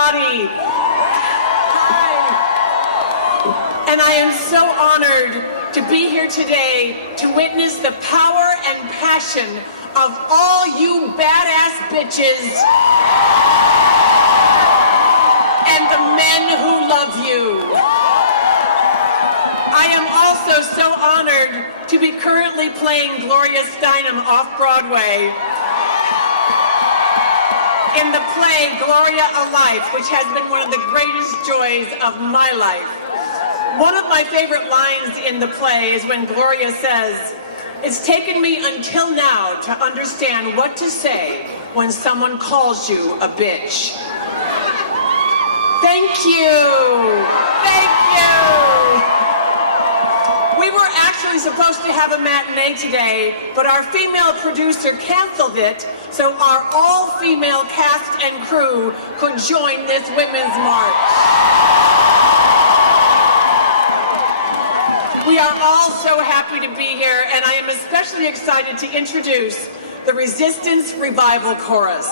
body. Hi. And I am so honored to be here today to witness the power and passion of all you badass bitches and the men who love you. I am also so honored to be currently playing Gloria Steinem off-Broadway in the play Gloria, a Life, which has been one of the greatest joys of my life. One of my favorite lines in the play is when Gloria says, "It's taken me until now to understand what to say when someone calls you a bitch." Thank you. Thank you. We were actually supposed to have a matinee today, but our female producer canceled it, so our all-female cast and crew could join this Women's March. We are all so happy to be here, and I am especially excited to introduce the Resistance Revival Chorus.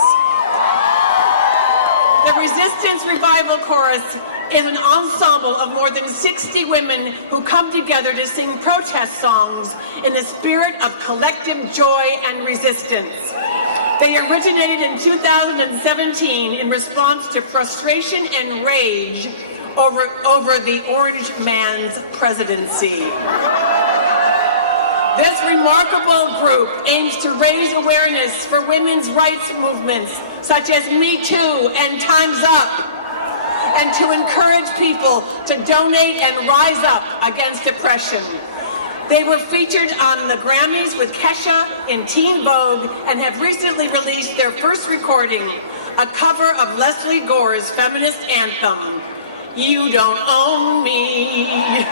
The Resistance Revival Chorus is an ensemble of more than 60 women who come together to sing protest songs in the spirit of collective joy and resistance. They originated in 2017 in response to frustration and rage over the Orange Man's presidency. This remarkable group aims to raise awareness for women's rights movements such as Me Too and Time's Up, and to encourage people to donate and rise up against oppression. They were featured on the Grammys with Kesha in Teen Vogue and have recently released their first recording, a cover of Leslie Gore's feminist anthem, "You Don't Own Me."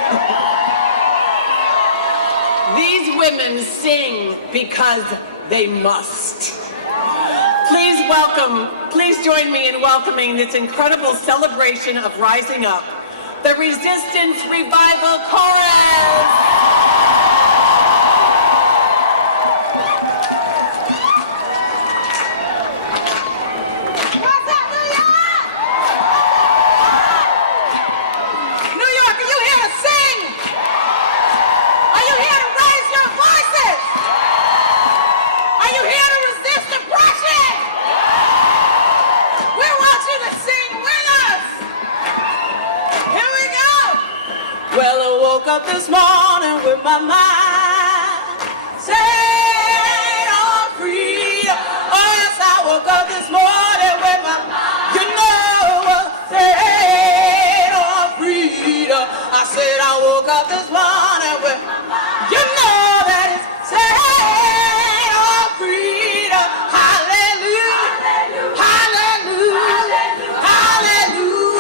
These women sing because they must. Please join me in welcoming this incredible celebration of rising up, the Resistance Revival Chorus. Well, I woke up this morning with my mind set on freedom. Oh, yes, I woke up this morning with my mind, set on freedom. I said I woke up this morning with my mind, that it's set on freedom. Hallelujah, hallelujah, hallelujah.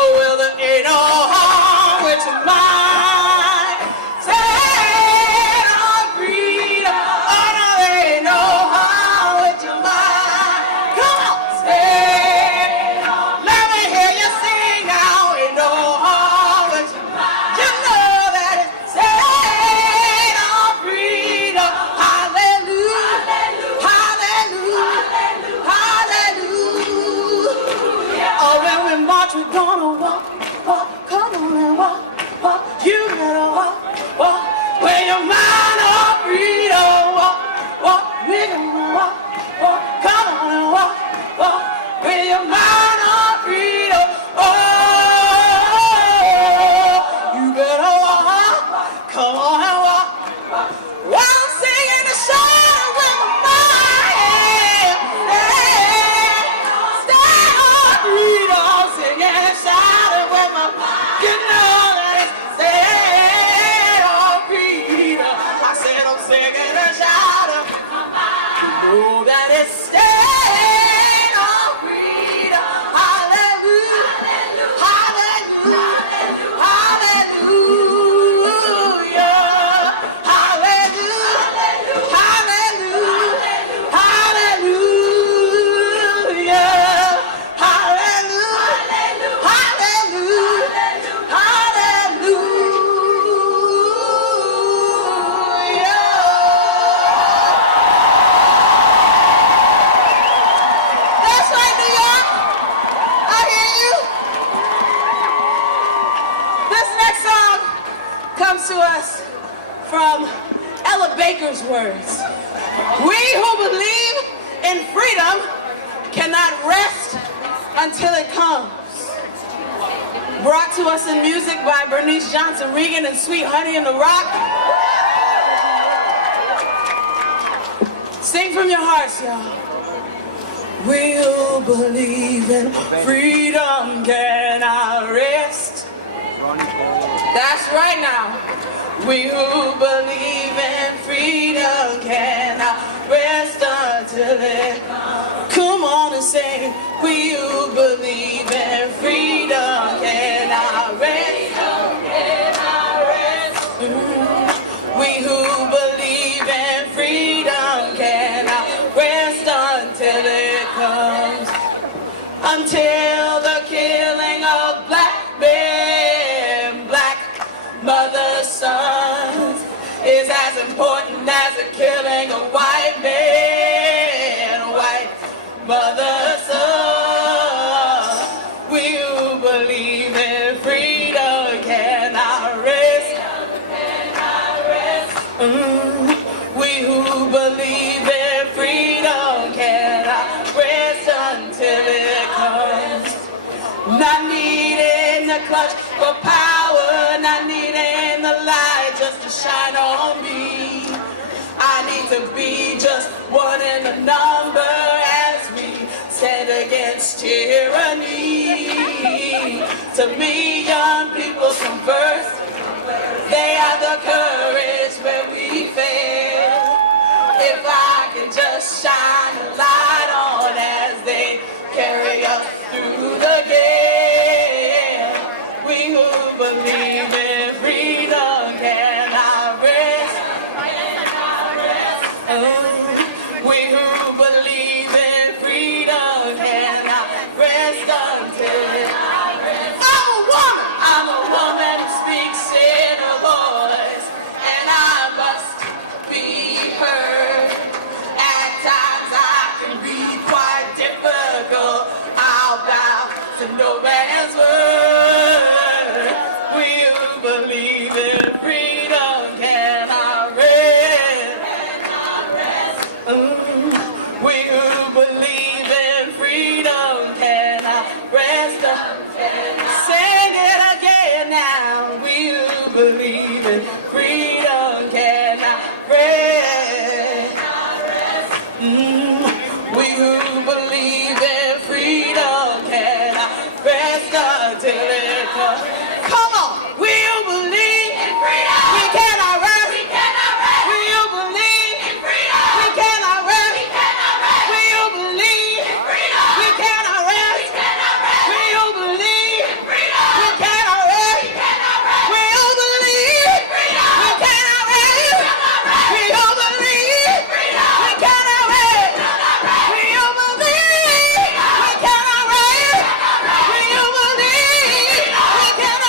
Oh, well, there ain't no harm with your mind set on freedom. Oh, no, there ain't no harm with your mind. Come on, say, let me hear you sing now. Ain't no harm with your mind. You know that it's set on freedom. Hallelujah, hallelujah, hallelujah. Oh, when we march, we're gonna walk, walk, come on and walk, walk. You better walk, walk, with your mind on freedom. Walk, walk, we're gonna walk, walk, come on and walk, walk, with your mind on freedom. Oh, you better walk, come on and walk, while I'm singing the song with my mind. Stand on freedom, singing and shouting with my mind. You know that it's set on freedom. comes to us from Ella Baker's words. We who believe in freedom cannot rest until it comes. Brought to us in music by Bernice Johnson Regan and Sweet Honey in the Rock. Sing from your hearts, y'all. We'll believe in freedom, cannot rest. That's right now. We who believe in freedom cannot rest until it comes. Come on and sing. We who believe in freedom cannot rest. We who believe in freedom cannot rest until it comes. Until the killing of black men, black mothers, sons is as important as the killing of white men, white mothers, sons. We who believe in freedom cannot rest. We who believe in freedom cannot rest until it comes. Not needing the clutch for power, not needing the light just to shine on me. I need to be just one in the number as we stand against tyranny. To me, young people come first. They have the courage where we fail. If I can just shine a light on as they carry us through the gate. We who believe in freedom cannot rest. We who believe in freedom cannot rest until it comes. I'm a woman who speaks in a voice, and I must be heard. At times I can be quite difficult. I'll bow to no man's word. We who believe in freedom cannot rest. We who believe in freedom cannot rest. Sing it again now. We who believe in freedom cannot rest. We who believe in freedom cannot rest until it comes. Come on. We who believe in freedom, we cannot rest. We cannot rest. We who believe in freedom, we cannot rest. We cannot rest. We who believe in freedom, we cannot rest. We cannot rest. We who believe in freedom, we cannot rest. We cannot rest. We who believe in freedom, we cannot rest. We who believe in freedom, we cannot rest. We who believe we cannot rest. We who believe we cannot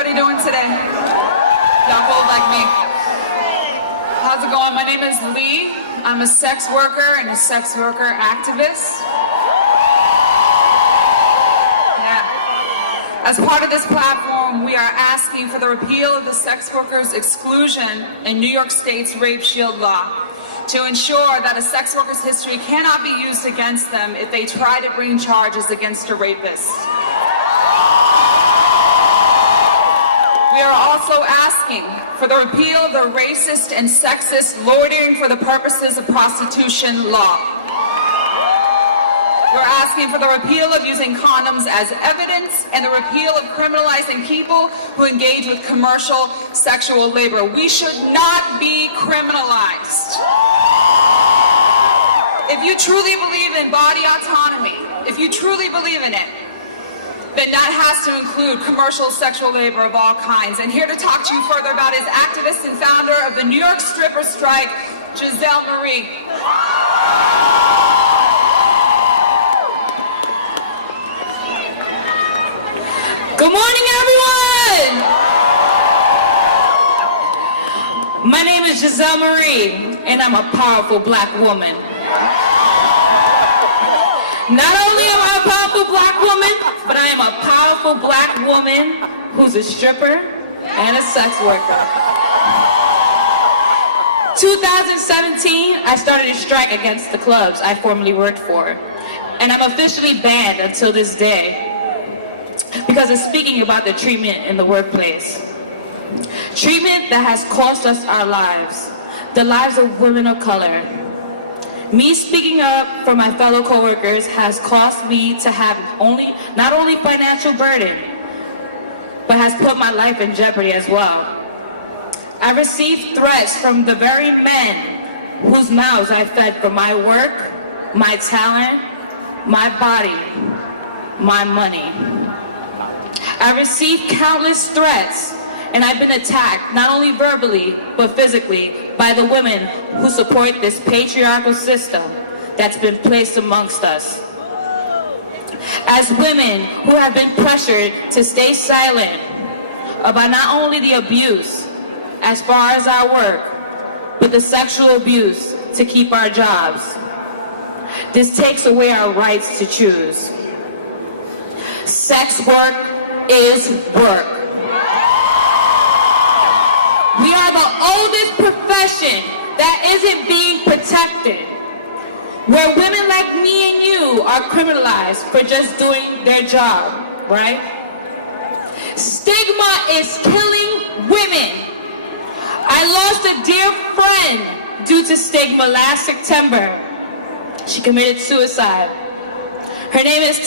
everybody doing today? Y'all cold like me? How's it going? My name is Lee. I'm a sex worker and a sex worker activist. Yeah. As part of this platform, we are asking for the repeal of the sex workers' exclusion in New York State's rape shield law to ensure that a sex worker's history cannot be used against them if they try to bring charges against a rapist. We are also asking for the repeal of the racist and sexist loitering for the purposes of prostitution law. We're asking for the repeal of using condoms as evidence and the repeal of criminalizing people who engage with commercial sexual labor. We should not be criminalized. If you truly believe in body autonomy, if you truly believe in it, then that has to include commercial sexual labor of all kinds. And here to talk to you further about is activist and founder of the New York stripper strike, Giselle Marie. Good morning, everyone! My name is Giselle Marie, and I'm a powerful black woman. Not only am I a powerful black woman, but I am a powerful black woman who's a stripper and a sex worker. 2017, I started a strike against the clubs I formerly worked for, and I'm officially banned until this day because of speaking about the treatment in the workplace. Treatment that has cost us our lives, the lives of women of color. Me speaking up for my fellow coworkers has cost me to have not only financial burden, but has put my life in jeopardy as well. I received threats from the very men whose mouths I fed for my work, my talent, my body, my money. I received countless threats, and I've been attacked, not only verbally, but physically, by the women who support this patriarchal system that's been placed amongst us. As women who have been pressured to stay silent about not only the abuse as far as our work, but the sexual abuse to keep our jobs. This takes away our rights to choose. Sex work is work. We are the oldest profession that isn't being protected, where women like me and you are criminalized for just doing their job, right? Stigma is killing women. I lost a dear friend due to stigma last September. She committed suicide. Her name is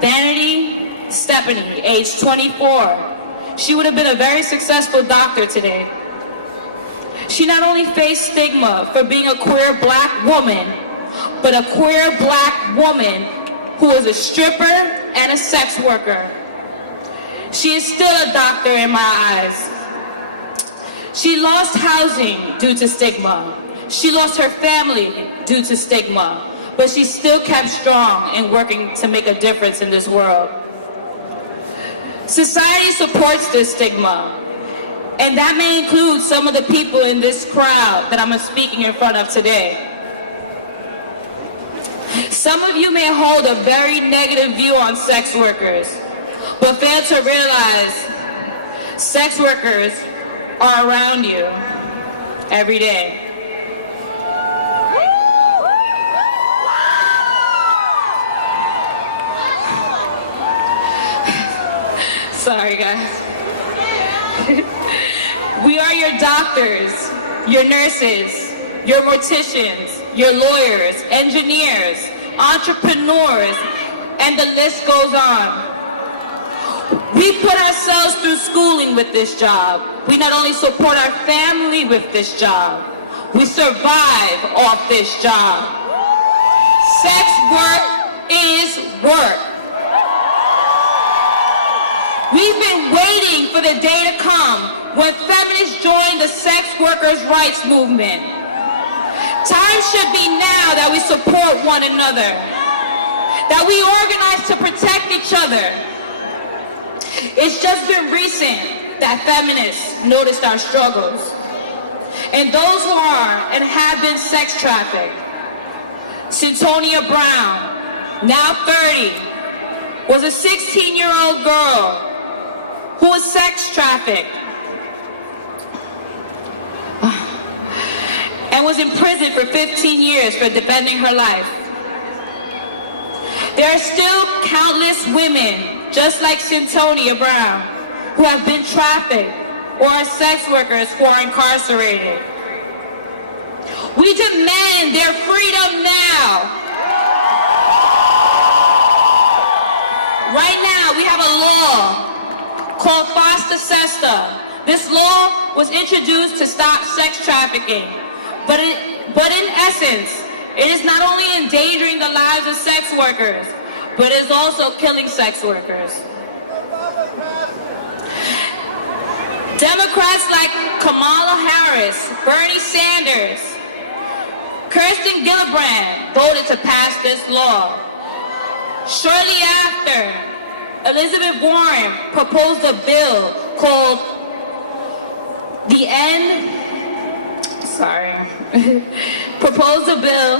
Vanity Stephanie, age 24. She would have been a very successful doctor today. She not only faced stigma for being a queer black woman, but a queer black woman who is a stripper and a sex worker. She is still a doctor in my eyes. She lost housing due to stigma. She lost her family due to stigma, but she still kept strong and working to make a difference in this world. Society supports this stigma, and that may include some of the people in this crowd that I'm speaking in front of today. Some of you may hold a very negative view on sex workers, but fail to realize sex workers are around you every day. Sorry, guys. We are your doctors, your nurses, your morticians, your lawyers, engineers, entrepreneurs, and the list goes on. We put ourselves through schooling with this job. We not only support our family with this job, we survive off this job. Sex work is work. We've been waiting for the day to come when feminists join the sex workers' rights movement. Time should be now that we support one another, that we organize to protect each other. It's just been recent that feminists noticed our struggles. And those who are and have been sex trafficked. Centonia Brown, now 30, was a 16-year-old girl who was sex trafficked and was in prison for 15 years for defending her life. There are still countless women, just like Centonia Brown, who have been trafficked or are sex workers who are incarcerated. We demand their freedom now. Right now, we have a law called Fosta Sesta. This law was introduced to stop sex trafficking, but in essence, it is not only endangering the lives of sex workers, but it is also killing sex workers. Democrats like Kamala Harris, Bernie Sanders, Kirsten Gillibrand voted to pass this law. Shortly after, Elizabeth Warren proposed a bill called proposed a bill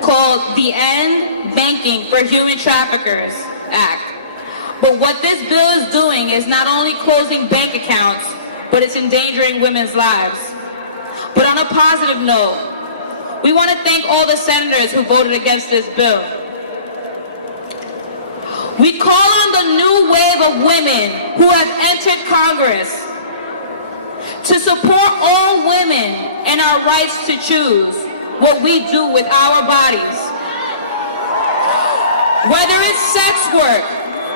called the End Banking for Human Traffickers Act. But what this bill is doing is not only closing bank accounts, but it's endangering women's lives. But on a positive note, we want to thank all the senators who voted against this bill. We call on the new wave of women who have entered Congress to support all women and our rights to choose what we do with our bodies. Whether it's sex work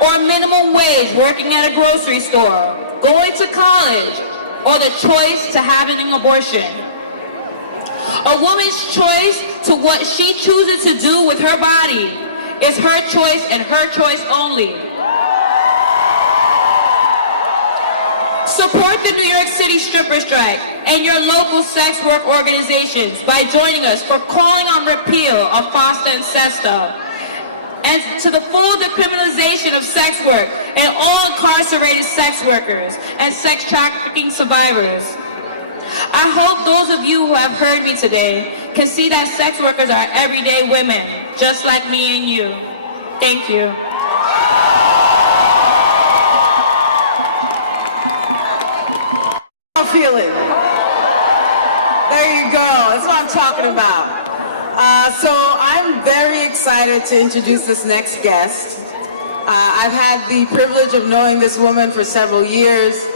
or minimum wage working at a grocery store, going to college, or the choice to having an abortion. A woman's choice to what she chooses to do with her body is her choice and her choice only. Support the New York City stripper strike and your local sex work organizations by joining us for calling on repeal of FOSTA and SESTA, and to the full decriminalization of sex work and all incarcerated sex workers and sex trafficking survivors. I hope those of you who have heard me today can see that sex workers are everyday women, just like me and you. Thank you. Feeling. There you go. That's what I'm talking about. So I'm very excited to introduce this next guest. I've had the privilege of knowing this woman for several years.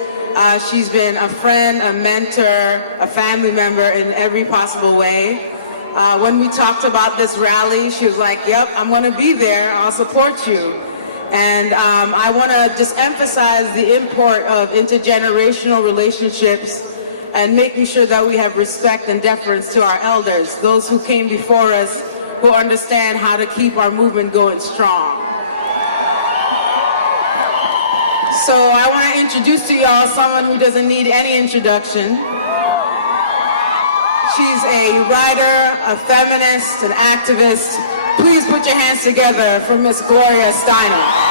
She's been a friend, a mentor, a family member in every possible way. When we talked about this rally, she was like, yep, I'm going to be there. I'll support you. And I want to just emphasize the import of intergenerational relationships and making sure that we have respect and deference to our elders, those who came before us, who understand how to keep our movement going strong. So I want to introduce to y'all someone who doesn't need any introduction. She's a writer, a feminist, an activist. Please put your hands together for Miss Gloria Steinem.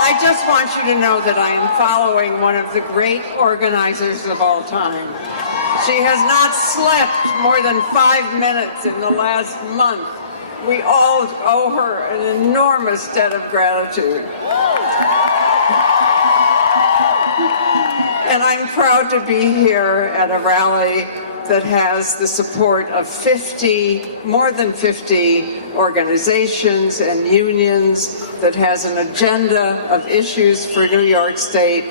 I just want you to know that I am following one of the great organizers of all time. She has not slept more than 5 minutes in the last month. We all owe her an enormous debt of gratitude. And I'm proud to be here at a rally that has the support of more than 50 organizations and unions, that has an agenda of issues for New York State.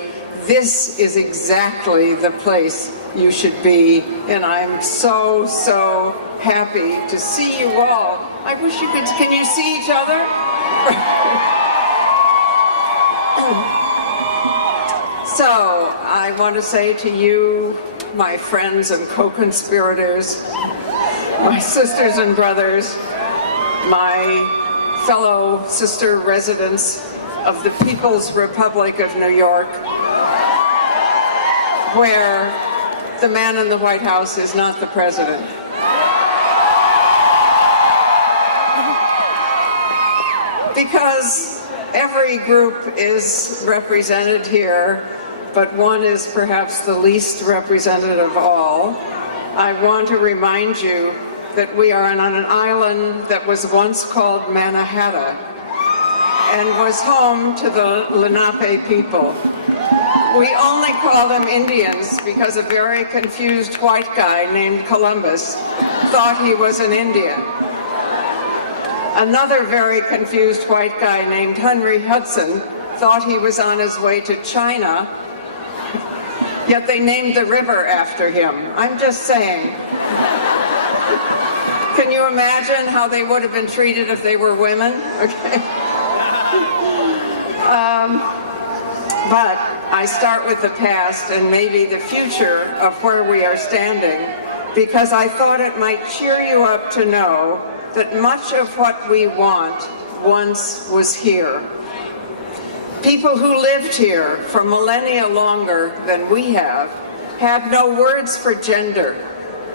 This is exactly the place you should be, and I'm so, so happy to see you all. I wish you could, can you see each other? So, I want to say to you, my friends and co-conspirators, my sisters and brothers, my fellow sister residents of the People's Republic of New York, where the man in the White House is not the president. Because every group is represented here, but one is perhaps the least represented of all. I want to remind you that we are on an island that was once called Mannahatta and was home to the Lenape people. We only call them Indians because a very confused white guy named Columbus thought he was an Indian. Another very confused white guy named Henry Hudson thought he was on his way to China, yet they named the river after him. I'm just saying. Can you imagine how they would have been treated if they were women? Okay. But I start with the past and maybe the future of where we are standing, because I thought it might cheer you up to know that much of what we want once was here. People who lived here for millennia longer than we have had no words for gender.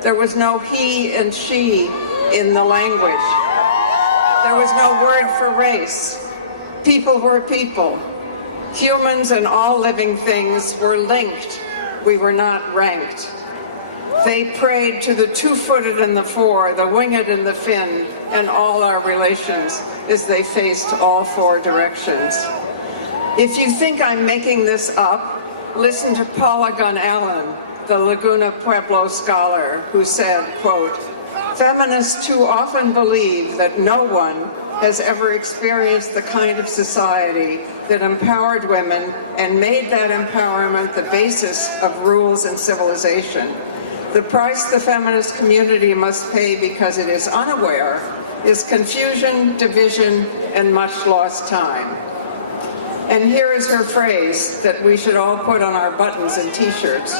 There was no he and she in the language. There was no word for race. People were people. Humans and all living things were linked. We were not ranked. They prayed to the two-footed and the four, the winged and the fin, and all our relations as they faced all four directions. If you think I'm making this up, listen to Paula Gunn Allen, the Laguna Pueblo scholar, who said, quote, "Feminists too often believe that no one has ever experienced the kind of society that empowered women and made that empowerment the basis of rules and civilization. The price the feminist community must pay because it is unaware is confusion, division, and much lost time." And here is her phrase that we should all put on our buttons and t-shirts.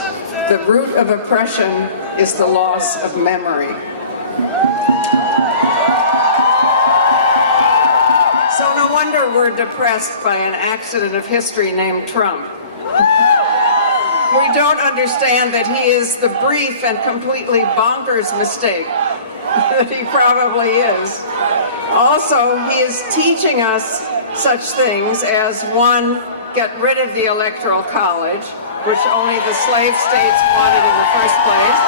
"The root of oppression is the loss of memory." So no wonder we're depressed by an accident of history named Trump. We don't understand that he is the brief and completely bonkers mistake that he probably is. Also, he is teaching us such things as, one, get rid of the Electoral College, which only the slave states wanted in the first place.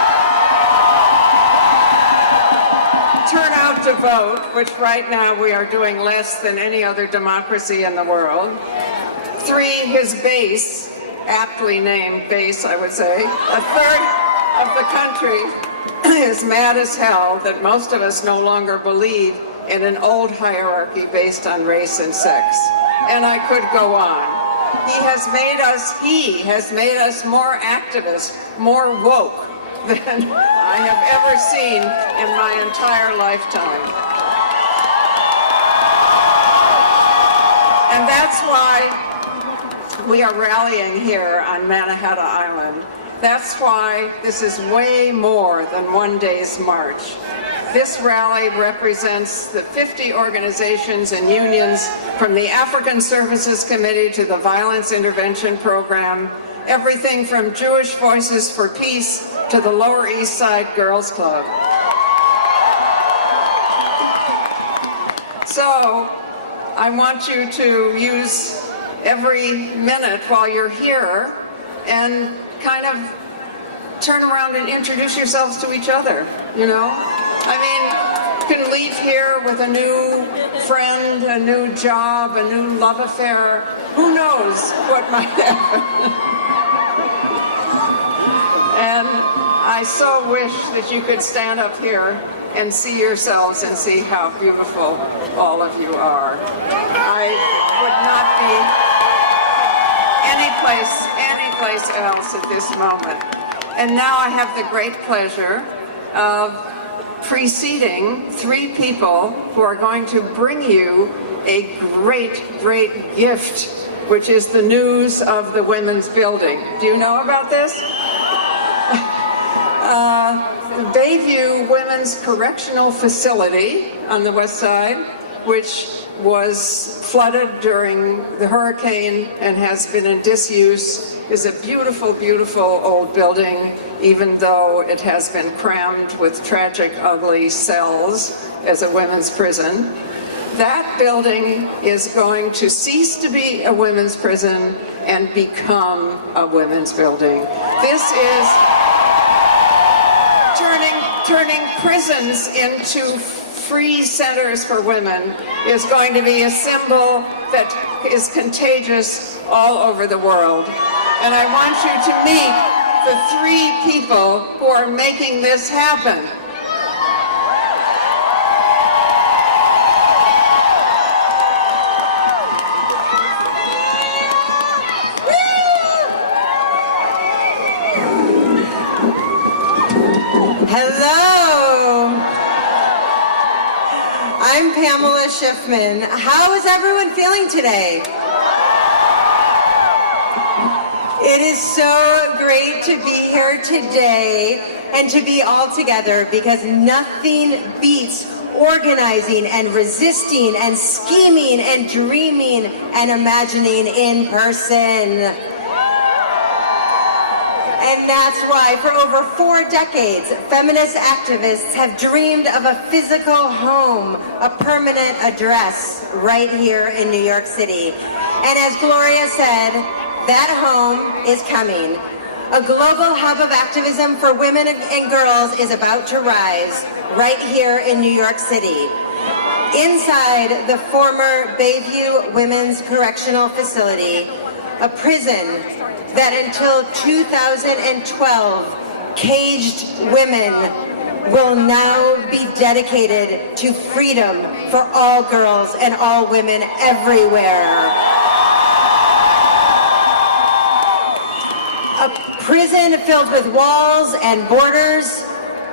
Turn out to vote, which right now we are doing less than any other democracy in the world. 3, his base, aptly named base, I would say. A third of the country is mad as hell that most of us no longer believe in an old hierarchy based on race and sex. And I could go on. He has made us more activist, more woke than I have ever seen in my entire lifetime. And that's why we are rallying here on Mannahatta Island. That's why this is way more than one day's march. This rally represents the 50 organizations and unions from the African Services Committee to the Violence Intervention Program, everything from Jewish Voices for Peace to the Lower East Side Girls Club. So I want you to use every minute while you're here and kind of turn around and introduce yourselves to each other, you know? I mean, you can leave here with a new friend, a new job, a new love affair. Who knows what might happen? And I so wish that you could stand up here and see yourselves and see how beautiful all of you are. I would not be any place else at this moment. And now I have the great pleasure of preceding 3 people who are going to bring you a great, great gift, which is the news of the Women's Building. Do you know about this? Bayview Women's Correctional Facility on the west side, which was flooded during the hurricane and has been in disuse, is a beautiful, beautiful old building. even though it has been crammed with tragic, ugly cells as a women's prison. That building is going to cease to be a women's prison and become a women's building. This is turning prisons into free centers for women is going to be a symbol that is contagious all over the world. And I want you to meet the 3 people who are making this happen. Hello. I'm Pamela Schiffman. How is everyone feeling today? It is so great to be here today and to be all together, because nothing beats organizing and resisting and scheming and dreaming and imagining in person. And that's why for over 4 decades, feminist activists have dreamed of a physical home, a permanent address right here in New York City. And as Gloria said, that home is coming. A global hub of activism for women and girls is about to rise right here in New York City. Inside the former Bayview Women's Correctional Facility, a prison that until 2012 caged women will now be dedicated to freedom for all girls and all women everywhere. A prison filled with walls and borders,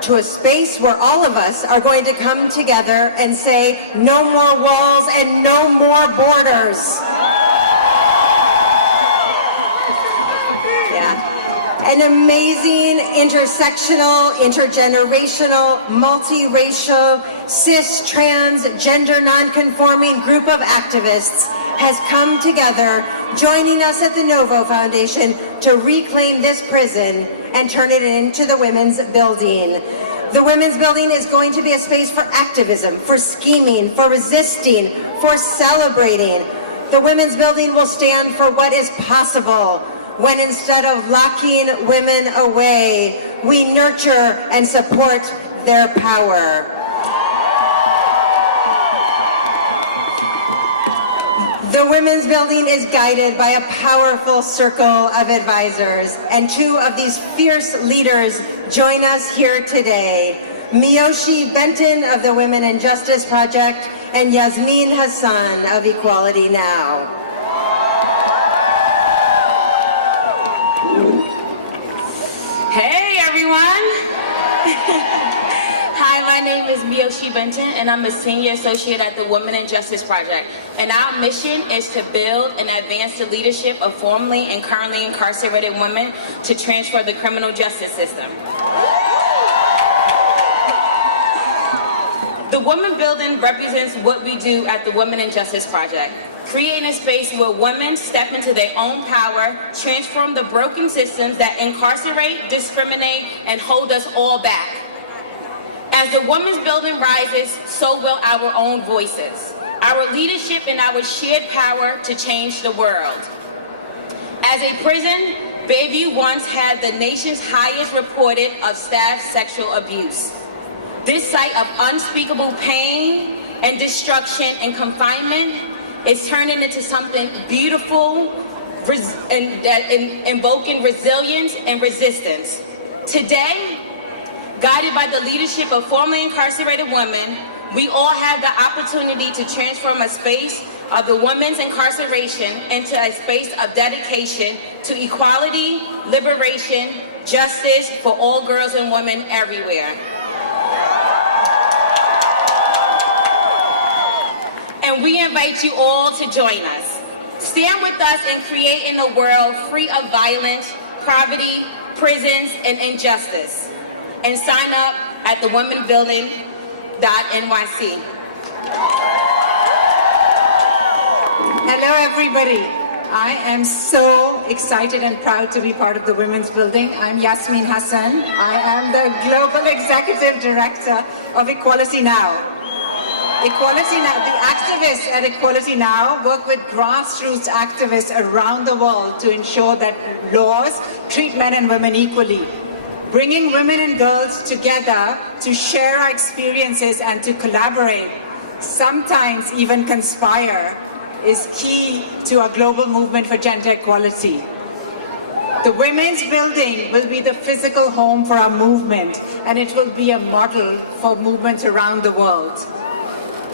to a space where all of us are going to come together and say, no more walls and no more borders. An amazing intersectional, intergenerational, multiracial, cis, trans, gender nonconforming group of activists has come together, joining us at the Novo Foundation to reclaim this prison and turn it into the Women's Building. The Women's Building is going to be a space for activism, for scheming, for resisting, for celebrating. The Women's Building will stand for what is possible, when instead of locking women away, we nurture and support their power. The Women's Building is guided by a powerful circle of advisors, and 2 of these fierce leaders join us here today. Miyoshi Benton of the Women and Justice Project and Yasmin Hassan of Equality Now. Hey everyone! Hi, my name is Miyoshi Benton and I'm a senior associate at the Women and Justice Project. And our mission is to build and advance the leadership of formerly and currently incarcerated women to transform the criminal justice system. The Women Building represents what we do at the Women and Justice Project. Creating a space where women step into their own power, transform the broken systems that incarcerate, discriminate, and hold us all back. As the Women's Building rises, so will our own voices, our leadership and our shared power to change the world. As a prison, Bayview once had the nation's highest reported of staff sexual abuse. This site of unspeakable pain and destruction and confinement is turning into something beautiful and invoking resilience and resistance. Today, guided by the leadership of formerly incarcerated women, we all have the opportunity to transform a space of the women's incarceration into a space of dedication to equality, liberation, justice for all girls and women everywhere. And we invite you all to join us. Stand with us in creating a world free of violence, poverty, prisons, and injustice. And sign up at thewomenbuilding.nyc. Hello, everybody. I am so excited and proud to be part of the Women's Building. I'm Yasmin Hassan. I am the Global Executive Director of Equality Now. Equality Now, the activists at Equality Now work with grassroots activists around the world to ensure that laws treat men and women equally. Bringing women and girls together to share our experiences and to collaborate, sometimes even conspire, is key to our global movement for gender equality. The Women's Building will be the physical home for our movement, and it will be a model for movements around the world.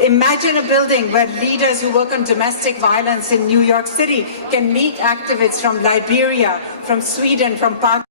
Imagine a building where leaders who work on domestic violence in New York City can meet activists from Liberia, from Sweden, from Pakistan,